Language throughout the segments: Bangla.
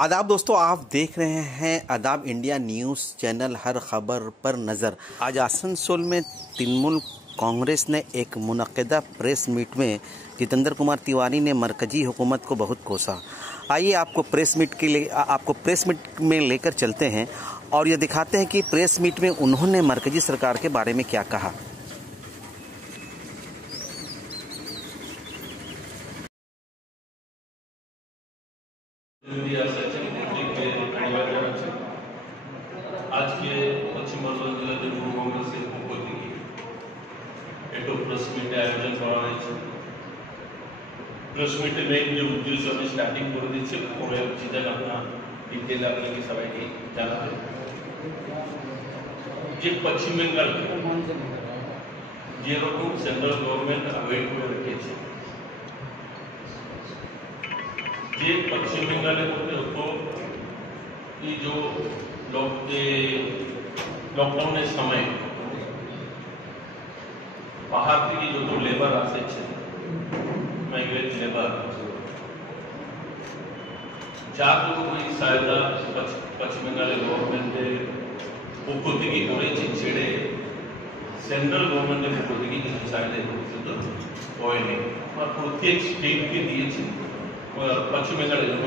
आदाब दोस्तों, आप देख रहे हैं आदाब इंडिया न्यूज़ चैनल, हर खबर पर नज़र। आज आसनसोल में तृणमूल कांग्रेस ने एक मुनक़दा प्रेस मीट में जितेंद्र कुमार तिवारी ने मरकजी हुकूमत को बहुत कोसा। आइए आपको प्रेस मीट में लेकर चलते हैं और ये दिखाते हैं कि प्रेस मीट में उन्होंने मरकजी सरकार के बारे में क्या कहा। आज के पश्चिम बंगाल जिले যুব কংগ্রেসের পক্ষ থেকে একটা প্রেস মিট আয়োজন করা হয়েছে। প্রেস মিটে মেইন যে উদ্দেশ্য আমি স্টার্টিং করে দিচ্ছি, পরে চিন্তা ভাবনা ডিটেইল আপনাকে সবাইকে জানাতে। যে পশ্চিম বেঙ্গল যেরকম সেন্ট্রাল গভর্নমেন্ট অ্যাভয়েড করে রেখেছে, যে পশ্চিম বেঙ্গলের মধ্যে হতো ये जो लॉकडाउन समय बाहर থেকে जो लेबर আসছে, माइग्रेट लेबर, যার कोई सहायता पश्चिम बंगाल गवर्नमेंटेর পক্ষ থেকে করেছে ছেড়ে সেন্ট্রাল গভর্নমেন্টের পক্ষ থেকে কিছু সহায়তা পর্যন্ত হয়নি। আর প্রত্যেক স্টেটকে দিয়েছে, পশ্চিম बंगाल জন্য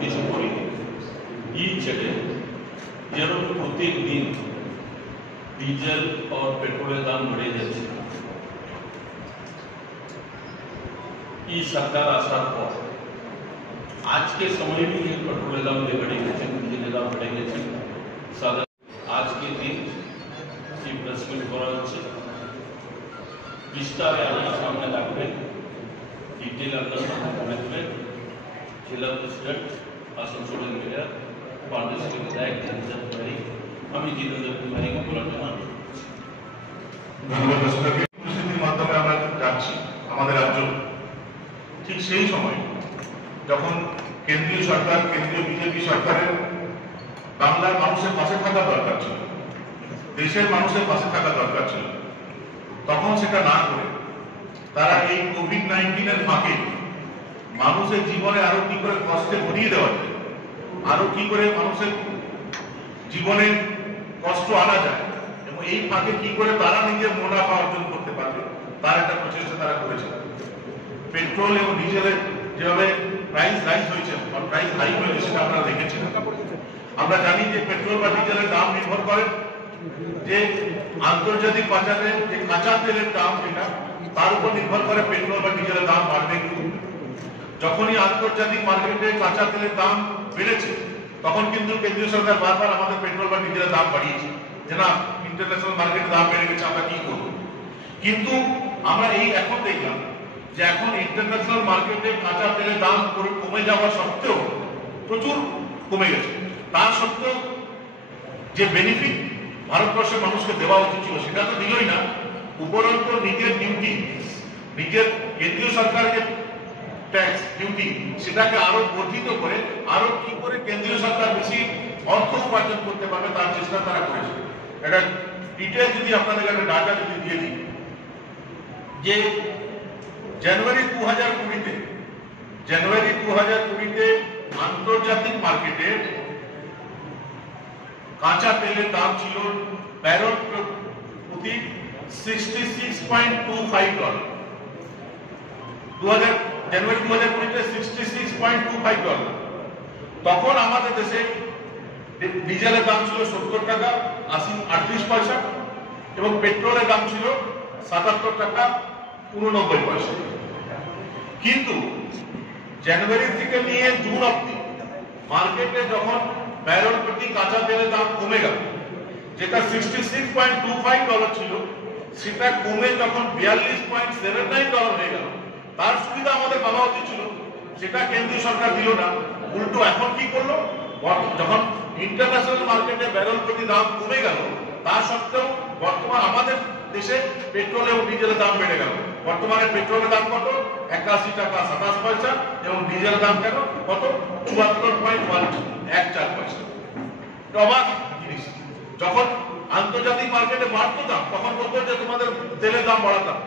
কিছু করেনি। যেরকম প্রত্যেক দিন ডিজেল और पेट्रोल दाम बढ़े যাচ্ছে, এই সরকার আসার পর আজকে সময় भी पेट्रोल दाम बढ़े গেছে, ডিজেল दाम बढ़े গেছে। আজকে দিন এই প্রেস মিট করা হচ্ছে, বিস্তারে আপনার সামনে রাখবেন, ডিটেল আপনার সামনে রাখবেন। জেলা প্রেসিডেন্ট আসানসোলের মেয়র पार्टी विधायक আমি জিতেন্দ্র কুমারীকে বলার জন্য ধন্যবাদ। পরিস্থিতির মাধ্যমে আমরা যাচ্ছি আমাদের রাজ্য। ঠিক সেই সময় যখন কেন্দ্রীয় সরকার, কেন্দ্রীয় বিজেপি সরকারের বাংলার মানুষের পাশে থাকা দরকার ছিল, দেশের মানুষের পাশে থাকা দরকার ছিল, তখন সেটা না করে তারা এই কোভিড-19 ফাঁকে মানুষের জীবনে আরো কি করে কষ্টে ভরিয়ে দেওয়া যায়, আরো কি করে মানুষের জীবনে কষ্ট আনা যায় এবং এই ফাঁকে কি করে তারা নিজের মুনাফা অর্জন করতে পারবে, তার একটা প্রচেষ্টা তারা করেছে। পেট্রোল এবং ডিজেলের যেভাবে প্রাইস রাইজ হয়েছে বা প্রাইস হাই হয়েছে সেটা আপনারা দেখেছেন। আমরা জানি যে পেট্রোল বা ডিজেলের দাম নির্ভর করে যে আন্তর্জাতিক বাজারে যে কাঁচা তেলের দাম, যেটা তার উপর নির্ভর করে পেট্রোল বা ডিজেলের দাম বাড়বে কি। যখনই আন্তর্জাতিক মার্কেটে কাঁচা তেলের দাম বেড়েছে, তখন কিন্তু কেন্দ্রীয় সরকার বারবার আমাদের পেট্রোল বা ডিজেলের দাম বাড়িয়েছে যে না, ইন্টারন্যাশনাল মার্কেটে দাম বেড়ে গেছে, আমরা কি করব। কিন্তু আমরা এখন দেখলাম যে এখন ইন্টারন্যাশনাল মার্কেটে কাঁচা তেলের দাম কমে যাওয়া সত্ত্বেও প্রচুর কমে গেছে। তার সত্ত্বেও যে বেনিফিট ভারতবর্ষের মানুষকে দেওয়া উচিত ছিল সেটা তো দিলই না, উপরন্তু নিজের ডিউটি, নিজের কেন্দ্রীয় সরকার যে ট্যাক্স ডিউটি, সেটাকে আরো বর্ধিত করে আরো কি করে কেন্দ্রীয় সরকার বেশি অর্থ উপার্জন করতে পারবে তার চেষ্টা তারা করেছে। এটা ডিটেল যদি আপনাদের একটা ডাটা যদি দিয়ে দিই, যে জানুয়ারি 2020-তে আন্তর্জাতিক মার্কেটে কাঁচা তেলের দাম ছিল ব্যারেল প্রতি $66.25। জানুয়ারি 2020-তে $66.25। তখন আমাদের দেশে ডিজেলের দাম ছিল 70 টাকা 38 পয়সা এবং পেট্রোলের দাম ছিল 77 টাকা 89 পয়সা। কিন্তু জানুয়ারি থেকে নিয়ে জুন অবধি মার্কেটে যখন ব্যারেল প্রতি কাঁচা তেলের দাম কমে গেল, যেটা $66.25 ছিল, সেটা কমে যখন $42.79 হয়ে গেল, তার সুবিধা আমাদের পাওয়া উচিত ছিল, সেটা কেন্দ্রীয় সরকার দিল না। উল্টো এখন কি করলো, যখন ইন্টারন্যাশনাল মার্কেটে ব্যারেল প্রতি দাম কমে গেল, তা সত্ত্বেও বর্তমান আমাদের দেশে পেট্রোল এবং ডিজেলের দাম বেড়ে গেল। বর্তমানে পেট্রোলের দাম কত? 81 টাকা 27 পয়সা এবং ডিজেলের দাম কেন কত? 74.14 পয়সা। অবাক জিনিস। যখন আন্তর্জাতিক মার্কেটে বাড়তো দাম, তখন বলতো যে তোমাদের তেলের দাম বাড়াতাম,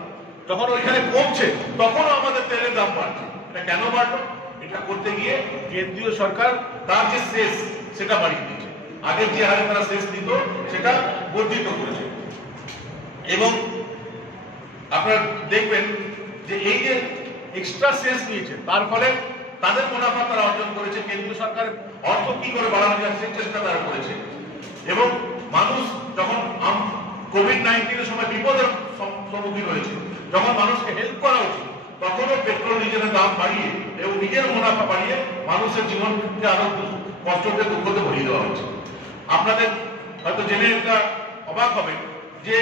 যখন ওইখানে কমছে তখনও আমাদের তেলের দাম বাড়ছে। এটা কেন বাড়লো? এটা করতে গিয়ে কেন্দ্রীয় সরকার তার যে সেস সেটা বাড়িয়ে দিয়েছে, আগের যে হারে তারা সেস দিত সেটা বর্ধিত করেছে। এবং আপনারা দেখবেন যে এই যে এক্সট্রা সেস নিয়েছে তার ফলে তাদের মুনাফা তারা অর্জন করেছে, কেন্দ্রীয় সরকারের অর্থ কি করে বাড়ানো যায় সেই চেষ্টা তারা করেছে। এবং মানুষ যখন কোভিড-19 সময় বিপদের সম্মুখীন হয়েছে, যখন মানুষকে হেল্প করা উচিত, তখনও পেট্রোল ডিজেলের দাম বাড়িয়ে এবং নিজের মুনাফা বাড়িয়ে মানুষের জীবনকে আরো কষ্টকে দুঃখতে ভরিয়ে দেওয়া হচ্ছে। আপনাদের হয়তো জেনে একটা অবাক হবে যে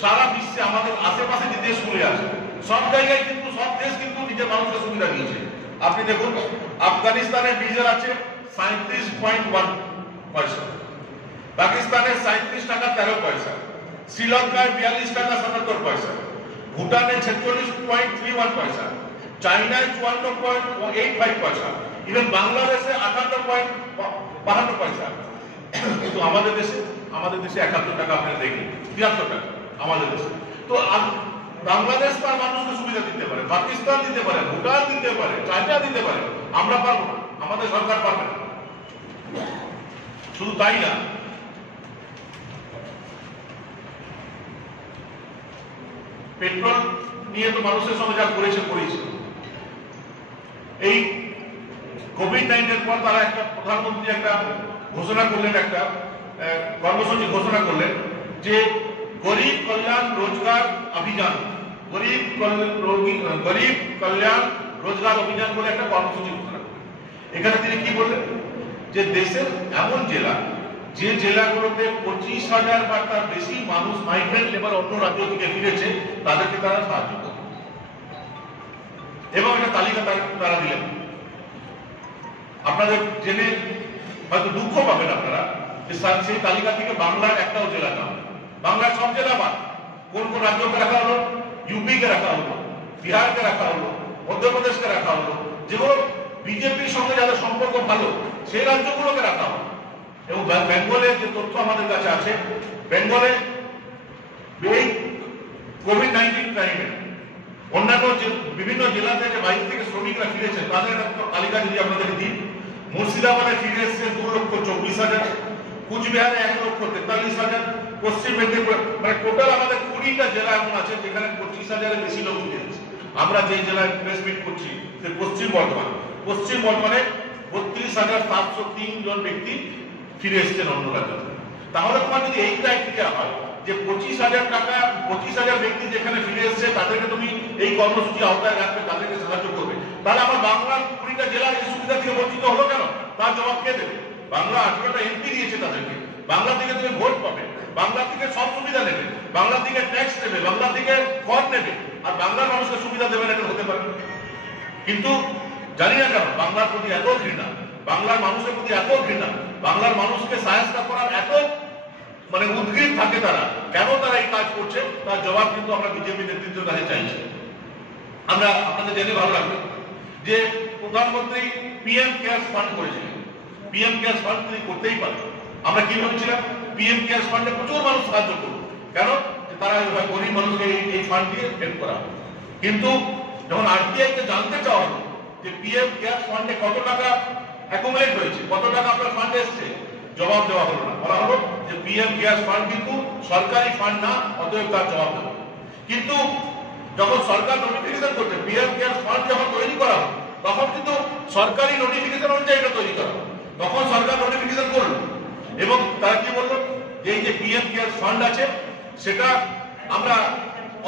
সারা বিশ্বে আমাদের আশেপাশে যে দেশগুলি আছে সব জায়গায় কিন্তু সব দেশ কিন্তু নিজের মানুষকে সুবিধা দিয়েছে। আপনি দেখুন আফগানিস্তানের ডিজেল আছে 37.1 পয়সা, পাকিস্তানের 37 টাকা 13 পয়সা, শ্রীলঙ্কায় 42 টাকা 77 পয়সা, ভুটানে 46.31 পয়সা, চায়নায় 54.85 পয়সা, ইভেন বাংলাদেশে 58.52 পয়সা। কিন্তু আমাদের দেশে 71 টাকা আপনারা দেখেন, 73 টাকা আমাদের দেশে। তো বাংলাদেশ তার মানুষকে সুবিধা দিতে পারে, পাকিস্তান দিতে পারে, ভুটান দিতে পারে, চায়না দিতে পারে, আমরা পারবো না, আমাদের সরকার পারবে না। শুধু তাই না, পেট্রোল নিয়ে তো মানুষের সঙ্গে যা করেছে এই কোভিড-19 পর তারা একটা প্রধানমন্ত্রী একটা ঘোষণা করলেন, একটা কর্মসূচি ঘোষণা করলেন যে গরিব কল্যাণ রোজগার অভিযান, গরিব কল্যাণ রোজগার অভিযান বলে একটা কর্মসূচি ঘোষণা করলেন। এখানে তিনি কি বললেন যে দেশের এমন জেলা যে জেলাগুলোতে 25,000 বা তার বেশি মানুষ মাইগ্রেন্ট লেবার অন্য রাজ্য থেকে ফিরেছে তাদেরকে তারা সাহায্য করবে এবং একটা তালিকা তারা দিলেন। আপনাদের জেনে হয়তো দুঃখ পাবেন আপনারা যে সেই তালিকা থেকে বাংলার একটাও জেলা নাম, বাংলার সব জেলা বাদ। কোন কোন রাজ্যকে রাখা হলো? ইউপি কে রাখা হলো, বিহারকে রাখা হলো, মধ্যপ্রদেশকে রাখা হলো, যেগুলো বিজেপির সঙ্গে যাদের সম্পর্ক ভালো সেই রাজ্যগুলোকে রাখা হলো। এবং বেঙ্গলের যে তথ্য আমাদের কাছে আছে, বেঙ্গলে এই কোভিড-19 টাইমে অন্যান্য বিভিন্ন জেলা থেকে বাইরে থেকে শ্রমিকরা ফিরেছেন তাদের একটা তালিকা যদি আপনাদেরকে দিই, মুর্শিদাবাদে ফিরে এসছে 2,24,000, কুচবিহারে 1,43,000, পশ্চিম মেদিনীপুর, মানে টোটাল আমাদের 20টা জেলা এমন আছে যেখানে 25,000-এর বেশি লোক ফিরে এসেছে। আমরা যে জেলায় প্রেস মিট করছি সে পশ্চিম বর্ধমানে 32,703 জন ব্যক্তি ফিরে এসেছেন অন্য রাজ্য। তাহলে তোমার যদি এই ক্রাইটেরিয়া হয় যে 25,000 ব্যক্তি যেখানে ফিরে এসেছে তাদেরকে তুমি এই কর্মসূচি আওতায় রাখবে, তাদেরকে সাহায্য করবে, তাহলে আমার বাংলার 20টা জেলার এই সুবিধা থেকে বঞ্চিত হলো কেন? তার জবাব কে দেবে? বাংলা 18টা এমপি দিয়েছে তাদেরকে, বাংলা থেকে তুমি ভোট পাবে, বাংলা থেকে সব সুবিধা নেবে, বাংলা থেকে ট্যাক্স নেবে, বাংলা থেকে কর নেবে, আর বাংলার মানুষকে সুবিধা দেবে না, এটা হতে পারে। কিন্তু জানি না কেন বাংলার প্রতি এত ঘৃণা, বাংলার মানুষের প্রতি এত ঘৃণা, বাংলার মানুষকে সাহায্য করার এত উদ্গ্রীব থাকে তারা, কেন তারা এই কাজ করছে তার জবাব কিন্তু আমরা বিজেপি নেতৃত্বের কাছে চাইছি। আমরা আপনাদের জেনে ভালো লাগবে যে প্রধানমন্ত্রী পিএম কেয়ারস ফান্ড করেছিলেন। পিএম কেয়ারস ফান্ড তিনি করতেই পারে। আমরা কি ভেবেছিলাম পিএম কেয়ারস ফান্ডে প্রচুর মানুষ সাহায্য করবে, কেন তারা গরিব মানুষকে এই ফান্ড দিয়ে হেল্প করা হবে। কিন্তু যখন আরটিআই কে জানতে চাওয়া হলো যে পিএম কেয়ারস ফান্ডে কত টাকা অ্যাকুমুলেট হয়েছে, কত টাকা আপনার ফান্ডে এসছে, জবাব দেওয়া হলো না। বলা হলো যে পিএম কেয়ারস ফান্ড কিন্তু সরকারি ফান্ড না, অতএব তার জবাব দেবো। কিন্তু যখন সরকার নোটিফিকেশন করছে পিএম কেয়ারস ফান্ড যখন তৈরি করা হয় তখন কিন্তু সরকারি নোটিফিকেশন অনুযায়ী এটা তৈরি করা হয়। তখন সরকার নোটিফিকেশন করলো এবং তারা কি বললো যে এই যে পিএম কেয়ারস ফান্ড আছে সেটা আমরা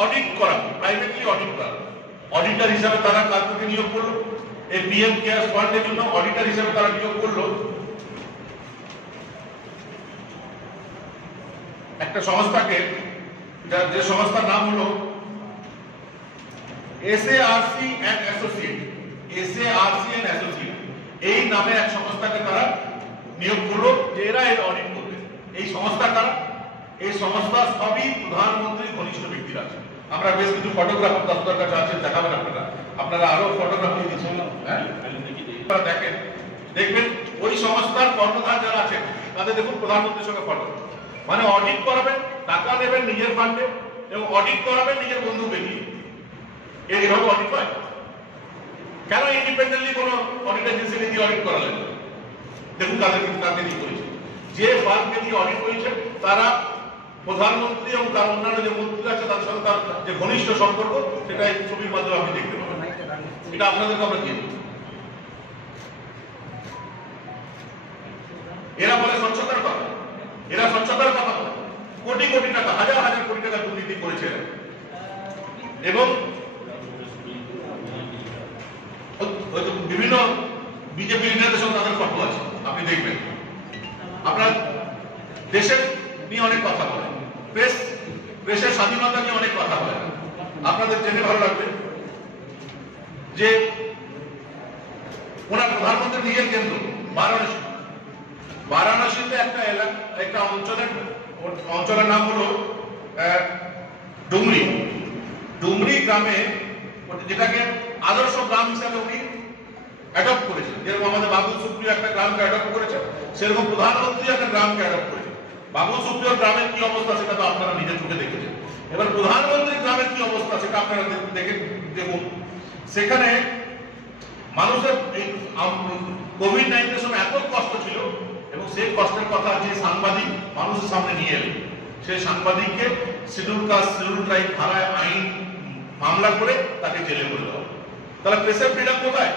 অডিট করাবো, প্রাইভেটলি অডিট করাবো। অডিটর হিসাবে তারা কাউকে নিয়োগ করলো, এই পিএম কেয়ারস ফান্ডের জন্য অডিটর হিসাবে তারা নিয়োগ করলো একটা সংস্থাকে, যে সংস্থার নাম হলো এসএআরসি এন্ড অ্যাসোসিয়েট। এই নামে এক সংস্থাকে তারা নিয়োগ করলো যে এরা এর অডিট করবে। এই সংস্থা কারা? এই সংস্থা সবই প্রধানমন্ত্রীর ঘনিষ্ঠ ব্যক্তিরা আছে। আমরা বেশ কিছু ফটোগ্রাফার দপ্তর কাছে আছেন, দেখাবেন আপনারা আরো ফটোগ্রাফি দিচ্ছেন, দেখেন দেখবেন ওই সংস্থার কর্ণধার যারা আছেন তাদের দেখুন প্রধানমন্ত্রীর সঙ্গে ফটো। মানে অডিট করাবেন, টাকা নেবেন নিজের ফান্ডে এবং অডিট করাবেন নিজের বন্ধুকে নিয়ে। এইভাবে অডিট হয়। কেন ইন্ডিপেন্ডেন্টলি কোনো অডিট এজেন্সিকে দিয়ে অডিট করালেন? দেখুন কাকে দিয়ে করেছে। যে ফার্মকে দিয়ে অডিট করেছে তারা প্রধানমন্ত্রী এবং তার অন্যান্য যে মন্ত্রী আছে তার সঙ্গে তার যে ঘনিষ্ঠ সম্পর্ক, সেটা এই ছবির মাধ্যমে আপনি দেখতে পাবেন। এটা আপনাদেরকে আমরা দিয়ে দিই। এরা বলে স্বচ্ছতার কথা, এরা স্বচ্ছতার কথা বলে। কোটি কোটি টাকা, হাজার হাজার কোটি টাকা দুর্নীতি করেছে এবং বিভিন্ন বিজেপি লিডারদের সঙ্গে তাদের ফটো আছে, আপনি দেখবেন। আপনার দেশের নিয়ে অনেক কথা বলে, প্রেসের স্বাধীনতা নিয়ে অনেক কথা বলে। আপনাদের জেনে ভালো লাগবে যে ওনার প্রধানমন্ত্রী নিজের কেন্দ্র বারাণসীতে একটা অঞ্চলের নাম হলো ডুমরি গ্রামে, যেটাকে আদর্শ গ্রাম হিসাবে উনি অ্যাডপ্ট করেছেন। যেরকম আমাদের বাবুল সুপ্রিয় একটা গ্রামকে অ্যাডপ্ট করেছে, সেরকম প্রধানমন্ত্রী একটা গ্রামকে অ্যাডপ্ট করেছে। বাবুল সুপ্রিয় গ্রামের কি অবস্থা সেটা তো আপনারা নিজের চোখে দেখেছেন। এবার প্রধানমন্ত্রী গ্রামের কি অবস্থা সেটা আপনারা দেখুন। সেখানে মানুষের কোভিড-19 সময় এত কষ্ট ছিল এবং সেই কষ্টের কথা যে সাংবাদিক মানুষের সামনে নিয়ে এলেন, সেই সাংবাদিককে শিডিউল কাস্ট শিডিউল ট্রাইব ধারায় আইন মামলা করে তাকে জেলে করে দেওয়া। তাহলে প্রেসের ফ্রিডম কোথায়?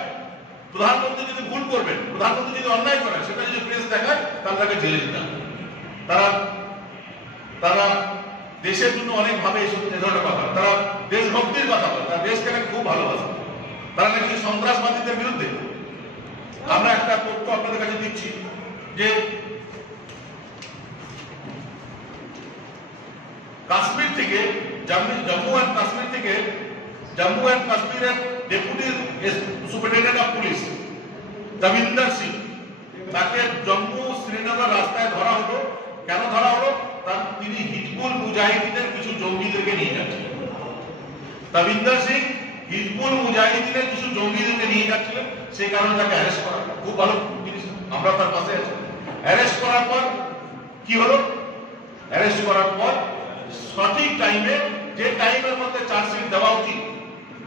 প্রধানমন্ত্রী যদি ভুল করবেন, প্রধানমন্ত্রী যদি অন্যায় করেন, সেটা যদি প্রেস দেখায় তাহলে তাকে জেলে দিতে হবে। তারা দেশের জন্য অনেক ভাবে এ ধরনের কথা, তারা দেশভক্তির কথা বলে, তারা দেশকে খুব ভালোবাসে। তারা নাকি সন্ত্রাসবাদীদের বিরুদ্ধে। আমরা একটা তথ্য আপনাদের কাছে দিচ্ছি যে কাশ্মীর থেকে জম্মু অ্যান্ড কাশ্মীরের deputy superintendent of police Davinder Singh, তাকে জম্মু শ্রীনগর রাস্তায় ধরা হলো। কেন ধরা হলো? তিনি হিজবুল মুজাহিদিনের কিছু জঙ্গিদেরকে নিয়ে যাচ্ছিলেন। দেবিন্দর সিং হিজবুল মুজাহিদিনের কিছু জঙ্গিদেরকে নিয়ে যাচ্ছিলেন, সেই কারণে তাকে অ্যারেস্ট করা। খুব ভালো জিনিস, আমরা তার পাশে আছি। অ্যারেস্ট করার পর কি হলো? অ্যারেস্ট করার পর সঠিক টাইমে, যে টাইমের মধ্যে চার্জশিট দেওয়া উচিত,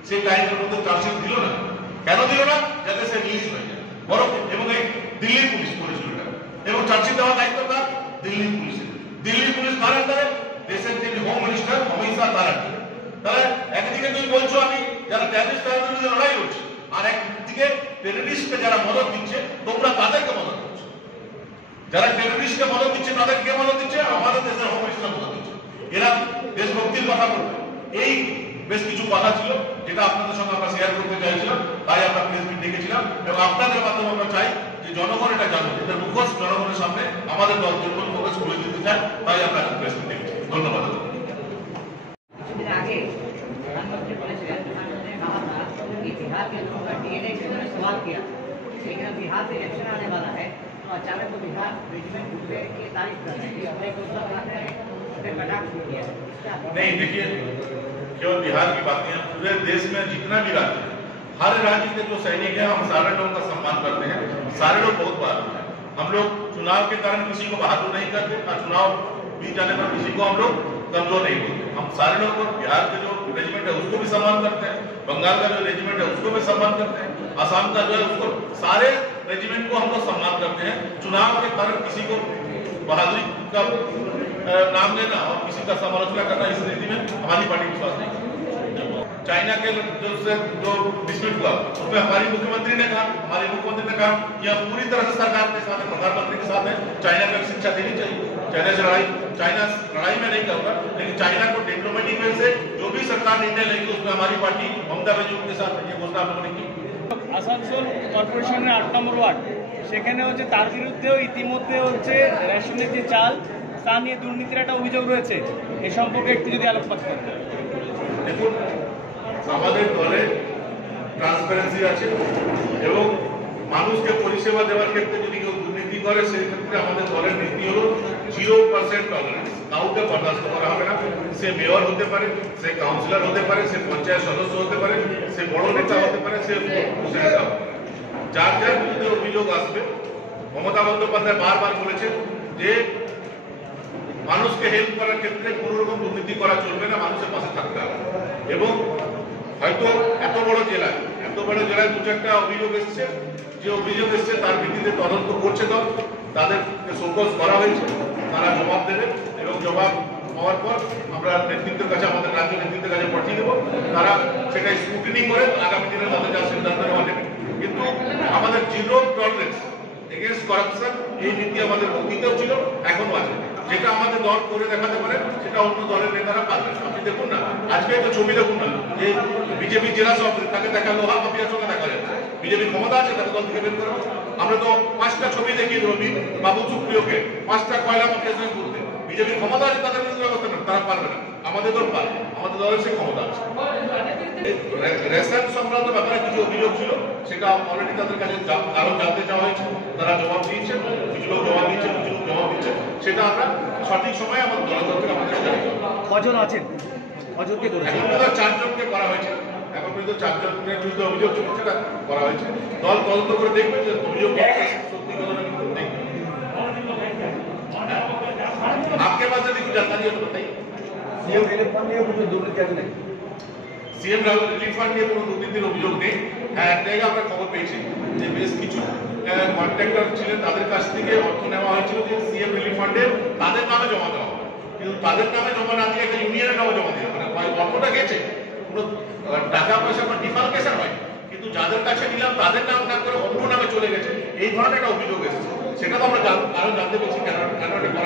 সেই টাইমের মধ্যে চার্জশিট দিল না। কেন দিল না? যাতে সে রিলিজ হয়ে যায়। বরং এবং এই দিল্লি পুলিশ করেছিল এটা, এবং চার্জশিট দেওয়ার দায়িত্ব তার দিল্লি পুলিশের। দিল্লি পুলিশ কার আন্ডারে? দেশের যে হোম মিনিস্টার অমিত শাহ তার আন্ডারে। তাহলে একদিকে তুমি বলছো আমি যারা টেররিস্ট তাদের বিরুদ্ধে লড়াই করছি, আর একদিকে টেররিস্টকে যারা মদত দিচ্ছে তোমরা তাদেরকে মদত করছো। যারা টেররিস্টকে মদত দিচ্ছে তাদেরকে মদত দিচ্ছে, আমাদের দেশের হোম মিনিস্টার মদত দিচ্ছে। এরা দেশভক্তির কথা বলবে। এই বেশ কিছু কথা ছিল যেটা আপনাদের সঙ্গে আমরা শেয়ার করতে চাইছিলাম, তাই আমরা প্রেস মিট ডেকেছিলাম এবং আপনাদের মাধ্যমে আমরা চাই যে জনগণ এটা জানুক। এটা মুখোশ জনগণের সামনে আমাদের দল তৃণমূল কংগ্রেস খুলে দিতে চায়, তাই আমরা প্রেস মিট ডেকেছি। ধন্যবাদ। কিছুদিন আগে प्रधानमंत्री बोलेছিলেন, प्रधानमंत्री ने कहा था कि बिहार के लोगों का डीएनए के बारे में सवाल किया, लेकिन अब बिहार से इलेक्शन आने वाला है तो अचानक तो बिहार रेजिमेंट टूटने की तारीफ कर रहे हैं, अपने को कटाक्ष किया है। नहीं, देखिए केवल बिहार की बात नहीं है, पूरे देश में जितना भी राज्य है, हर राज्य के जो सैनिक है, हम सारे लोगों का सम्मान करते हैं। सारे लोग बहुत बहादुर हैं। हम लोग चुनाव के कारण किसी को बहादुर नहीं करते, और चुनाव बीत जाने पर किसी को हम लोग कमजोर नहीं बोलते। हम सारे लोग बिहार के जो रेजिमेंट है उसको भी सम्मान करते हैं, बंगाल का जो रेजिमेंट है उसको भी सम्मान करते हैं, असम का जो है उसको, सारे रेजिमेंट को हम लोग सम्मान करते हैं। चुनाव के कारण किसी को बहादुरी का नाम लेना और किसी का समालोचना करना, इस नीति में हमारी पार्टी विश्वास नहीं करती। चाइना के जो डिस्प्यूट हुआ उसमें हमारे मुख्यमंत्री ने कहा कि हम पूरी तरह से सरकार के साथ, प्रधानमंत्री के साथ है, चाइना को शिक्षा देनी चाहिए। चाइना लड़ाई में नहीं करूंगा, लेकिन चाइना को डिप्लोमेटिक वे से जो भी सरकार निर्णय लेगी उसमें हमारी पार्टी ममता बनर्जी के साथ ये घोषणा हम लोगों ने की। আসানসোল কর্পোরেশনের 8 নম্বর ওয়ার্ড, সেখানে হচ্ছে তার বিরুদ্ধেও ইতিমধ্যে হচ্ছে রেশনের যে চাল তা নিয়ে দুর্নীতির একটা অভিযোগ রয়েছে। এ সম্পর্কে একটু যদি আলোকপাত করেন। দেখুন, আমাদের দলে ট্রান্সপারেন্সি আছে এবং মানুষকে পরিষেবা দেওয়ার ক্ষেত্রে যদি কেউ দুর্নীতি করে সেই ক্ষেত্রে আমাদের দলের নীতি হলো 0% টলারেন্স। কাউকে বরদাস্ত করা হবে না। সে মেয়র হতে পারে, সে কাউন্সিলর হতে পারে, সে পঞ্চায়েত সদস্য হতে পারে, সে বড় নেতা হতে পারে, সে নেতা হতে পারে। যার যার বিরুদ্ধে অভিযোগ আসবে, মমতা বন্দ্যোপাধ্যায় বারবার বলেছেন যে মানুষকে হেল্প করার ক্ষেত্রে কোনো রকম দুর্নীতি করা চলবে না, মানুষের পাশে থাকতে হবে। এবং হয়তো এত বড় জেলায় এত উত্তরবঙ্গ জেলায় 2-4টা অভিযোগ এসছে, যে অভিযোগ এসছে তার ভিত্তিতে তদন্ত করছে দল, তাদেরকে শোকজ করা হয়েছে, তারা জবাব দেবে এবং জবাব হওয়ার পর আমরা নেতৃত্বের কাছে, আমাদের রাজ্য নেতৃত্বের কাছে পাঠিয়ে দেবো, তারা সেটা স্ক্রুটিনি করে আগামী দিনে তাদের যা সিদ্ধান্ত নেওয়া নেবে। কিন্তু আমাদের জিরো টলারেন্স এগেইনস্ট করাপশন এই নীতি আমাদের অতীতেও ছিল, এখনো আছে। যেটা আমাদের দল করে দেখাতে পারে সেটা অন্য দলের নেতারা পারবে। আপনি দেখুন না, আজকে তো ছবি দেখুন না, যে বিজেপি জেলা সভাপতি তাকে দেখা লোহা মাফিয়ার সঙ্গে দেখা যাচ্ছে। বিজেপি ক্ষমতা আছে, তাকে দল থেকে বের করবো। আমরা তো 5টা ছবি দেখিয়ে দেবো বাবু সুপ্রিয়কে 5টা কয়লা মাফিয়ার সঙ্গে করতে। বিজেপির ক্ষমতা আছে, তাদের বিরুদ্ধে ব্যবস্থা নেবে, তারা পারবে না। আমাদের দল পারবে, আমাদের দলের সে ক্ষমতা আছে। রেশন সংক্রান্ত ব্যাপারে কিছু অভিযোগ ছিল, সেটা অলরেডি তাদের কাছে কারণ জানতে চাওয়া হয়েছে, তারা জবাব দিয়েছেন, কিছু লোক জবাব দিচ্ছেন, কিছু লোক জবাব দিচ্ছেন। সেটা আমরা সঠিক সময়ে আমাদের দলের থেকে আমাদের জানিয়ে দেবো। কজন আছেন? কজনকে করেছেন? এখন পর্যন্ত 4 জনকে করা হয়েছে, এখন পর্যন্ত 4 জনের বিরুদ্ধে অভিযোগ ছিল, সেটা করা হয়েছে। দল তদন্ত করে দেখবে যে অভিযোগ সত্যি কথা না কিন্তু দেখবে। आपके पास यदि कुछ जानकारी है तो बताइए। सीएम रिलीफ फंड নিয়ে কোনো দুর্নীতি আছে নাকি? সিএম রিলিফ ফান্ড নিয়ে কোনো দুর্নীতির অভিযোগ নেই। হ্যাঁ, এক জায়গায় আমরা খবর পেয়েছি যে বেশ কিছু কন্ট্রাক্টর ছিলেন, তাদের কাছ থেকে অর্থ নেওয়া হয়েছিল যে সিএম রিলিফ ফান্ডে তাদের নামে জমা দেওয়া হবে, কিন্তু তাদের নামে জমা না দিয়ে একটা ইউনিয়নের নামে জমা দেওয়া, মানে অর্থটা গেছে, কোনো টাকা পয়সা বা ডিফালকেশন হয়, কিন্তু যাদের কাছে নিলাম তাদের নাম না করে অন্য নামে চলে গেছে, এই ধরনের একটা অভিযোগ এসেছে। সেটা তো আমরা কারণ জানতে পেরেছি কেন এটা